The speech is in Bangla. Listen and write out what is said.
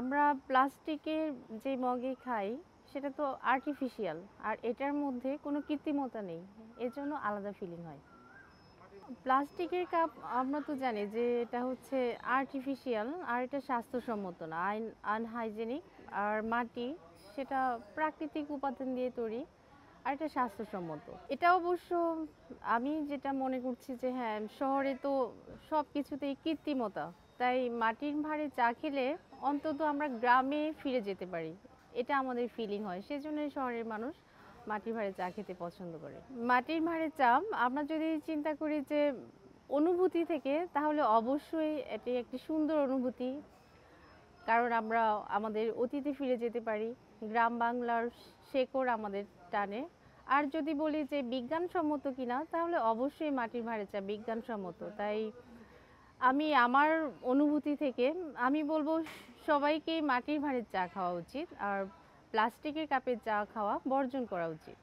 আমরা প্লাস্টিকের যে মগে খাই সেটা তো আর্টিফিশিয়াল, আর এটার মধ্যে কোনো কৃত্রিমতা নেই, এজন্য আলাদা ফিলিং হয়। প্লাস্টিকের কাপ আমরা তো জানি যে এটা হচ্ছে আর্টিফিশিয়াল, আর এটা স্বাস্থ্যসম্মত না, আনহাইজেনিক। আর মাটি, সেটা প্রাকৃতিক উপাদান দিয়ে তৈরি, আর এটা স্বাস্থ্যসম্মত। এটা অবশ্য আমি যেটা মনে করছি যে হ্যাঁ, শহরে তো সব কিছুতেই কৃত্রিমতা, তাই মাটির ভাঁড়ে চা খেলে অন্তত আমরা গ্রামে ফিরে যেতে পারি, এটা আমাদের ফিলিং হয়। সেজন্যই শহরের মানুষ মাটির ভাঁড়ে চা খেতে পছন্দ করে। মাটির ভাঁড়ে চা আমরা যদি চিন্তা করি যে অনুভূতি থেকে, তাহলে অবশ্যই এটি একটি সুন্দর অনুভূতি, কারণ আমরা আমাদের অতীতে ফিরে যেতে পারি, গ্রাম বাংলার শেকড় আমাদের টানে। আর যদি বলি যে বিজ্ঞানসম্মত কিনা, তাহলে অবশ্যই মাটির ভাঁড়ে চা বিজ্ঞানসম্মত। তাই আমি আমার অনুভূতি থেকে আমি বলবো সবাইকেই মাটির ভাঁড়ের চা খাওয়া উচিত, আর প্লাস্টিকের কাপের চা খাওয়া বর্জন করা উচিত।